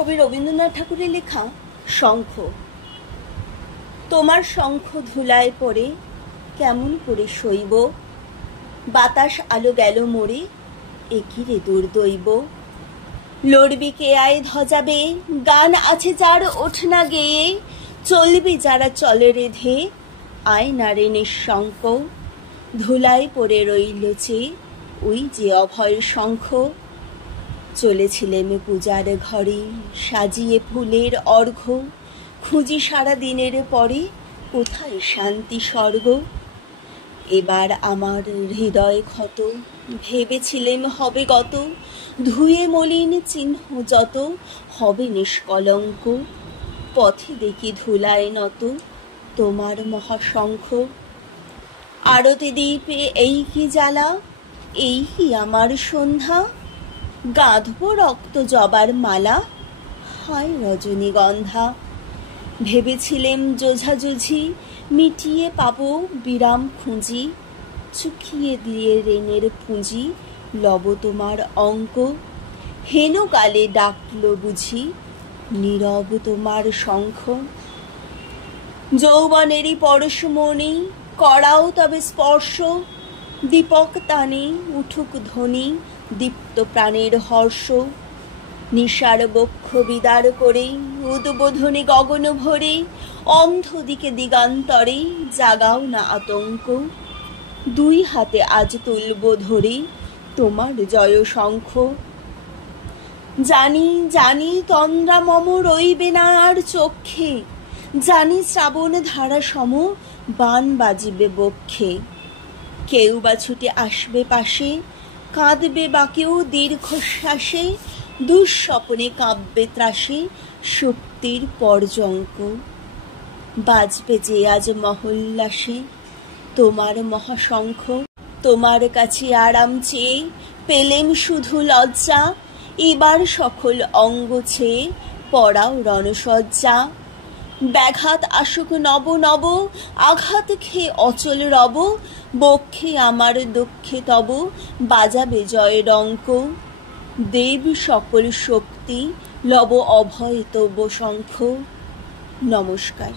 কবি রবীন্দ্রনাথ ঠাকুরের লেখা শঙ্খ। তোমার শঙ্খ ধুলায় পড়ে কেমন করে শৈব, বাতাস আলো গেল মোড়ে একি রে দুর্দৈব। লড়বি কে আয় ধ্বজাবে, গান আছে যার ওঠনা গেয়ে, চলবি যারা চলে রেধে আয় না রে নিঃশঙ্ক। ধুলায় পড়ে রইল চেয়ে ওই যে অভয় শঙ্খ, চলেছিলেম পূজার ঘরে সাজিয়ে ফুলের অর্ঘ্য, খুঁজি সারা দিনের পরে কোথায় শান্তি স্বর্গ। এবার আমার হৃদয় ক্ষত, ভেবেছিলেম হবে গত, ধুয়ে মলিন চিহ্ন যত হবে নিষ্কলঙ্ক। পথে দেখি ধুলায় নত তোমার মহাশঙ্খ, আরতি দ্বীপে এই কি জ্বালা, এই কি আমার সন্ধ্যা। গাঁধব রক্ত জবার মালা, হায় রজনীগন্ধা। ভেবেছিলেম যোঝাযুঝি মিটিয়ে পাবো বিরাম খুঁজি, চুকিয়ে দিয়ে রেনের পুঁজি লব তোমার অঙ্ক। হেন কালে ডাকল বুঝি নীরব তোমার শঙ্খ। যৌবনেরই পরশমণি করাও তবে স্পর্শ, দীপক টানে উঠুক ধ্বনি দীপ্ত প্রাণের হর্ষ। নিশার বক্ষ বিদার করে উদ্বোধনে গগন ভরে, অন্ধ দিকে দিগান্তরে জাগাও না আতঙ্ক। দুই হাতে আজ তুলব ধরে তোমার জয় শঙ্খ। জানি জানি তন্দ্রা মম রইবে না আর চক্ষে, জানি শ্রাবণ ধারা সম বান বাজিবে বক্ষে। কেউ বা ছুটে আসবে পাশে, কাঁদবে বা কেউ দীর্ঘশ্বাসে, দুঃস্বপ্নে কাঁপবে ত্রাসে শক্তির পর্যঙ্ক। বাজবে যে আজ মহোল্লাসে তোমার মহাশঙ্খ। তোমার কাছে আরাম চেয়ে পেলেম শুধু লজ্জা, এবার সকল অঙ্গ ছেয়ে পড়াও রণসজ্জা। ব্যাঘাত আসুক নব নব, আঘাত খেয়ে অচল রব, বক্ষে আমার দুঃখে তব বাজাবে জয় ডঙ্ক। দেব সকল শক্তি লব অভয় তব শঙ্খ। নমস্কার।